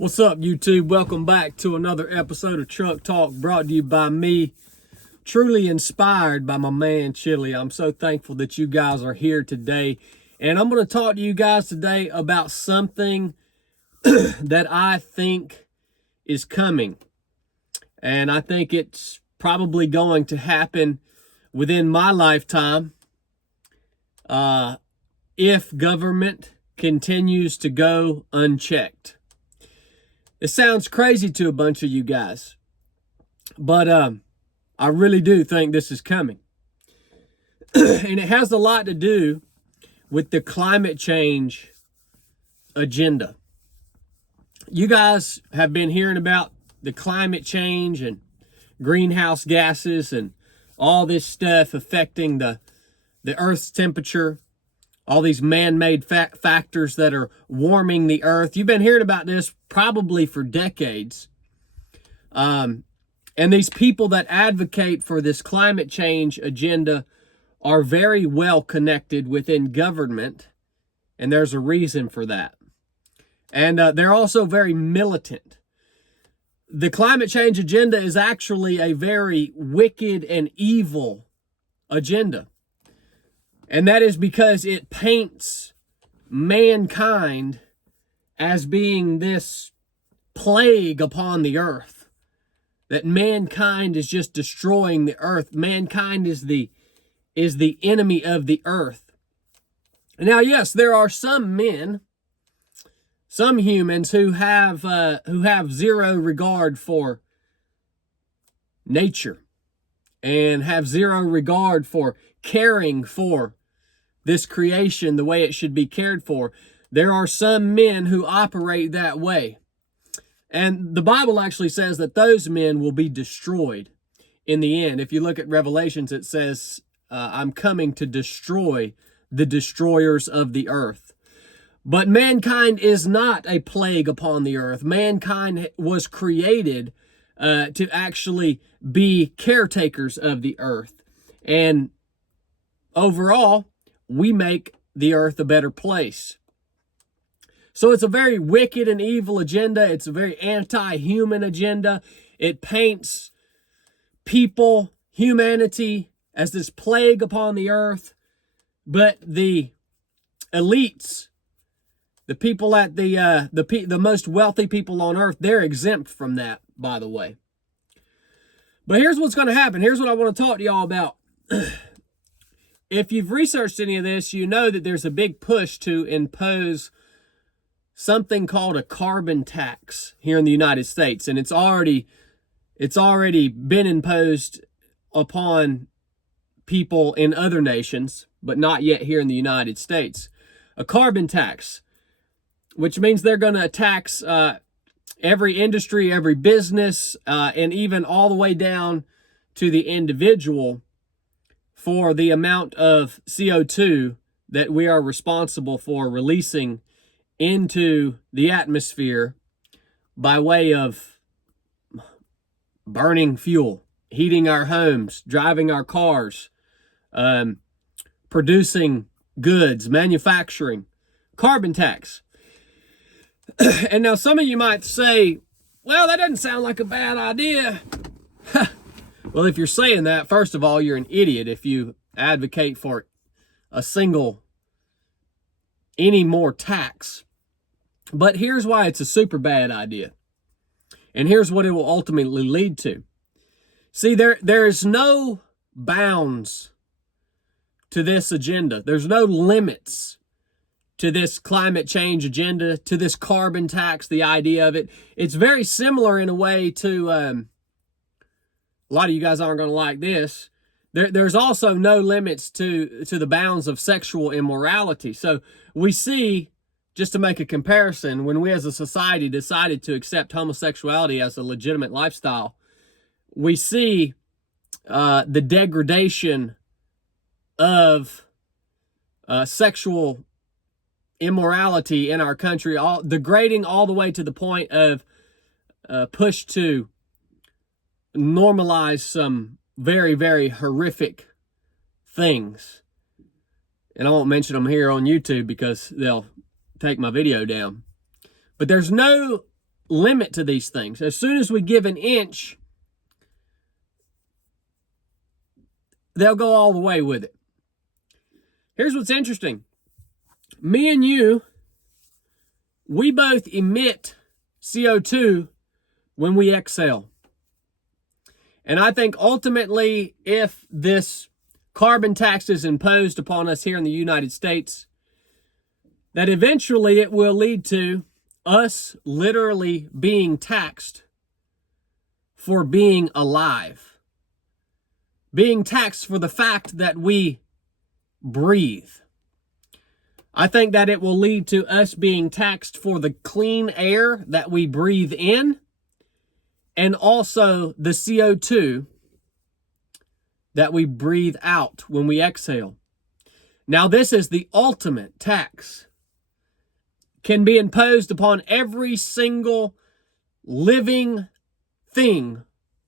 What's up, YouTube? Welcome back to another episode of Truck Talk, brought to you by me, truly inspired by my man Chili. I'm so thankful that you guys are here today, and I'm going to talk to you guys today about something that I think is coming, and I think it's probably going to happen within my lifetime if government continues to go unchecked. It sounds crazy to a bunch of you guys, but I really do think this is coming. And it has a lot to do with the climate change agenda. You guys have been hearing about the climate change and greenhouse gases and all this stuff affecting the Earth's temperature, all these man-made factors that are warming the Earth. You've been hearing about this probably for decades. And these people that advocate for this climate change agenda are very well connected within government, and there's a reason for that. And they're also very militant. The climate change agenda is actually a very wicked and evil agenda. And that is because it paints mankind as being this plague upon the earth. That mankind is just destroying the earth. Mankind is the enemy of the earth. Now, yes, there are some men, some humans who have zero regard for nature and have zero regard for caring for this creation the way it should be cared for. There are some men who operate that way. And the Bible actually says that those men will be destroyed in the end. If you look at Revelations, it says, I'm coming to destroy the destroyers of the earth. But mankind is not a plague upon the earth. Mankind was created to actually be caretakers of the earth. And overall, we make the earth a better place. So it's a very wicked and evil agenda. It's a very anti-human agenda. It paints people, humanity, as this plague upon the earth. But the elites, the people at the most wealthy people on earth, they're exempt from that, by the way. But here's what's going to happen. Here's what I want to talk to y'all about. If you've researched any of this, you know that there's a big push to impose something called a carbon tax here in the United States. And it's already been imposed upon people in other nations, but not yet here in the United States. A carbon tax, which means they're going to tax every industry, every business, and even all the way down to the individual for the amount of CO2 that we are responsible for releasing into the atmosphere by way of burning fuel, heating our homes, driving our cars, producing goods, manufacturing. Carbon tax. And now some of you might say, well, that doesn't sound like a bad idea. Well, if you're saying that, first of all, you're an idiot if you advocate for any more tax. But here's why it's a super bad idea. And here's what it will ultimately lead to. See, there is no bounds to this agenda. There's no limits to this climate change agenda, to this carbon tax, the idea of it. It's very similar in a way to, a lot of you guys aren't going to like this. There's also no limits to the bounds of sexual immorality. So we see, just to make a comparison, when we as a society decided to accept homosexuality as a legitimate lifestyle, we see the degradation of sexual immorality in our country, degrading all the way to the point of push to normalize some very, very horrific things. And I won't mention them here on YouTube because they'll take my video down. But there's no limit to these things. As soon as we give an inch, they'll go all the way with it. Here's what's interesting. Me and you, we both emit CO2 when we exhale. And I think ultimately, if this carbon tax is imposed upon us here in the United States, that eventually it will lead to us literally being taxed for being alive. Being taxed for the fact that we breathe. I think that it will lead to us being taxed for the clean air that we breathe in, and also the CO2 that we breathe out when we exhale. Now, this is the ultimate tax. Can be imposed upon every single living thing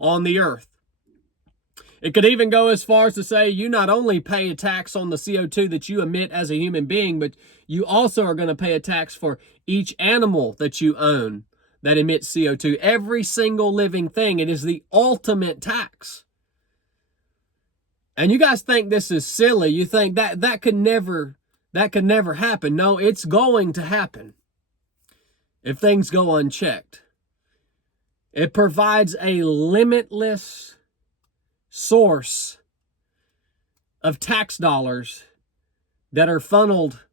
on the earth. It could even go as far as to say you not only pay a tax on the CO2 that you emit as a human being, but you also are going to pay a tax for each animal that you own that emits CO2. Every single living thing. It is the ultimate tax. And you guys think this is silly. You think that could never happen. No, it's going to happen if things go unchecked. It provides a limitless source of tax dollars that are funneled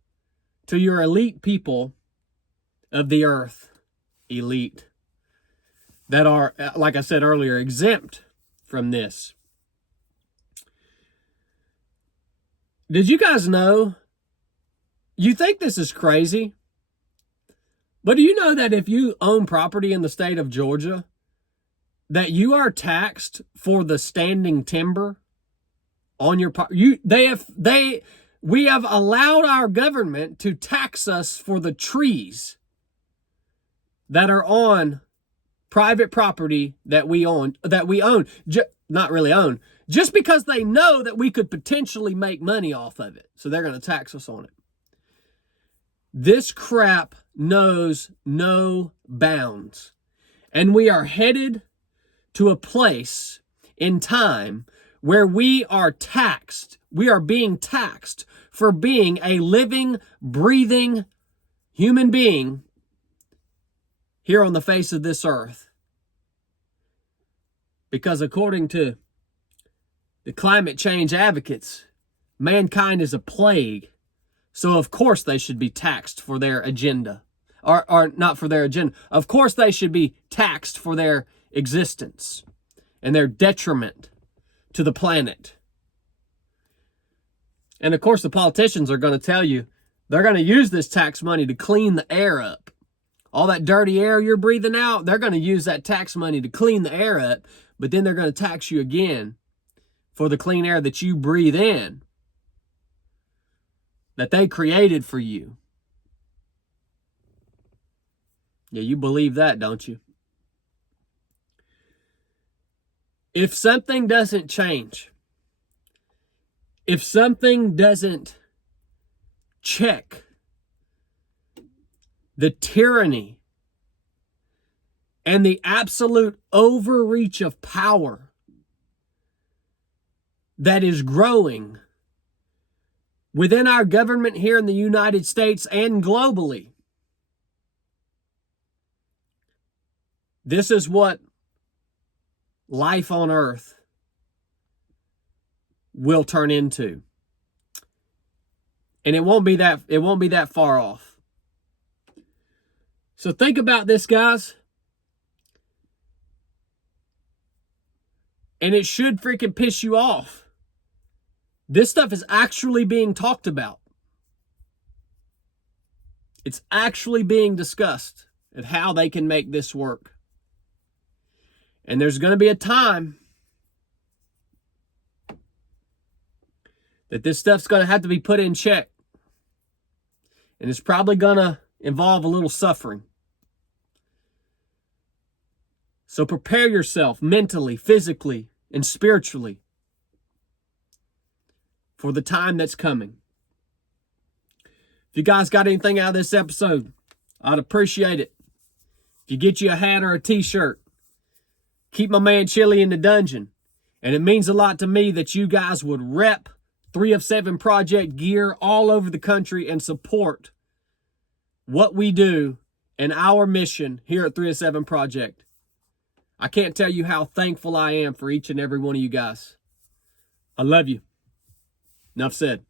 to your elite people of the earth. Elite. That are, like I said earlier, exempt from this. Did you guys know? You think this is crazy, but do you know that if you own property in the state of Georgia, that you are taxed for the standing timber on your property? We have allowed our government to tax us for the trees that are on private property that we own, not really own, just because they know that we could potentially make money off of it. So they're going to tax us on it. This crap knows no bounds. And we are headed to a place in time where we are taxed. We are being taxed for being a living, breathing human being here on the face of this earth. Because according to the climate change advocates, mankind is a plague. So of course they should be taxed for their agenda. Or not for their agenda. Of course they should be taxed for their existence and their detriment to the planet. And of course the politicians are going to tell you they're going to use this tax money to clean the air up. All that dirty air you're breathing out, they're going to use that tax money to clean the air up, but then they're going to tax you again for the clean air that you breathe in, that they created for you. Yeah, you believe that, don't you? If something doesn't change, if something doesn't check the tyranny and the absolute overreach of power that is growing within our government here in the United States and globally, this is what life on earth will turn into. And it won't be that far off. So think about this, guys. And it should freaking piss you off. This stuff is actually being talked about. It's actually being discussed at how they can make this work. And there's going to be a time that this stuff's going to have to be put in check. And it's probably going to involve a little suffering. So prepare yourself mentally, physically, and spiritually for the time that's coming. If you guys got anything out of this episode, I'd appreciate it If you get you a hat or a t-shirt, keep my man Chili in the dungeon. And it means a lot to me that you guys would rep 3 of 7 Project gear all over the country and support what we do and our mission here at 3 of 7 Project. I can't tell you how thankful I am for each and every one of you guys. I love you. Enough said.